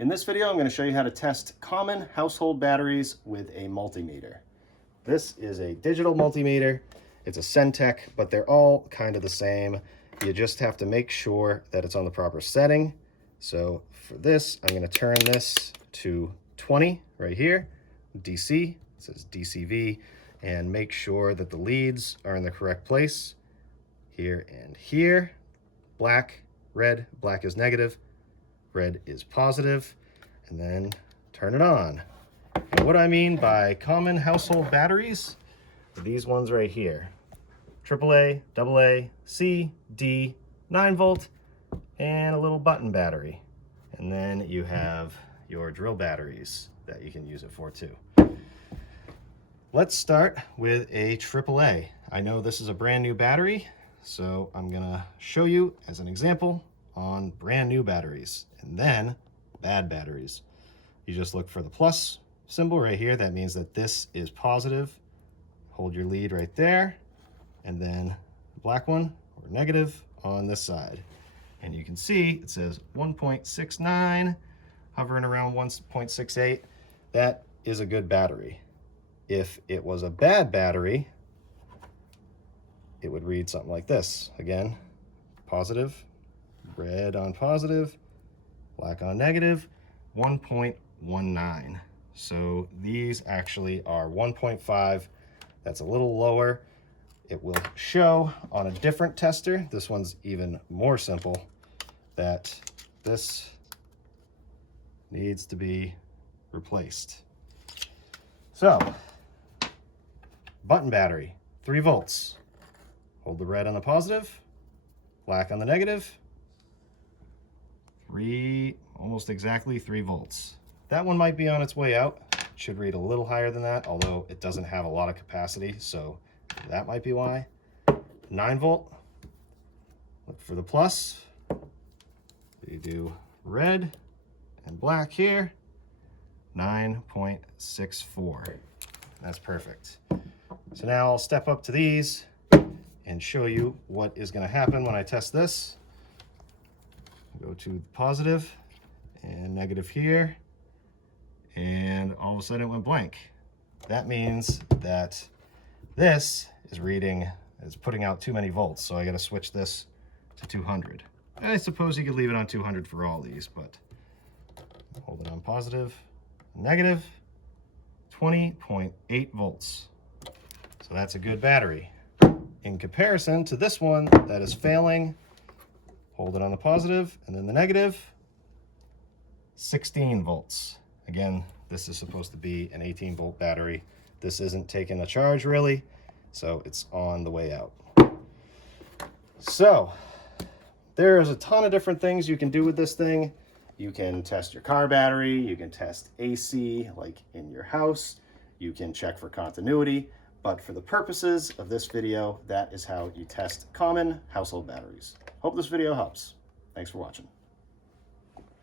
In this video, I'm going to show you how to test common household batteries with a multimeter. This is a digital multimeter. It's a Centec, but they're all kind of the same. You just have to make sure that it's on the proper setting. So for this, I'm going to turn this to 20 right here, DC. It says DCV, and make sure that the leads are in the correct place. Here and here. Black, red. Black is negative. Red is positive, and then turn it on. And what I mean by common household batteries are these ones right here. AAA, AA, C, D, 9 volt, and a little button battery. And then you have your drill batteries that you can use it for too. Let's start with a AAA. I know this is a brand new battery, so I'm gonna show you as an example on brand new batteries, and then bad batteries. You just look for the plus symbol right here. That means that this is positive. Hold your lead right there, and then the black one or negative on this side. And you can see it says 1.69, hovering around 1.68. That is a good battery. If it was a bad battery, it would read something like this. Again, positive, red on positive, black on negative, 1.19. So these actually are 1.5. That's a little lower. It will show on a different tester. This one's even more simple, that this needs to be replaced. So, button battery, 3 volts. Hold the red on the positive, black on the negative. Almost exactly 3 volts. That one might be on its way out. It should read a little higher than that, although it doesn't have a lot of capacity, so that might be why. 9 volt. Look for the plus. You do red and black here. 9.64. That's perfect. So now I'll step up to these and show you what is going to happen when I test this. Go to positive and negative here, and all of a sudden it went blank. That means that this is putting out too many volts, so I got to switch this to 200. And I suppose you could leave it on 200 for all these, but hold it on positive, negative, 20.8 volts. So that's a good battery. In comparison to this one that is failing, hold it on the positive and then the negative, 16 volts. Again, this is supposed to be an 18 volt battery. This isn't taking a charge really, so it's on the way out. So there's a ton of different things you can do with this thing. You can test your car battery, you can test AC like in your house, you can check for continuity, but for the purposes of this video, that is how you test common household batteries. Hope this video helps. Thanks for watching.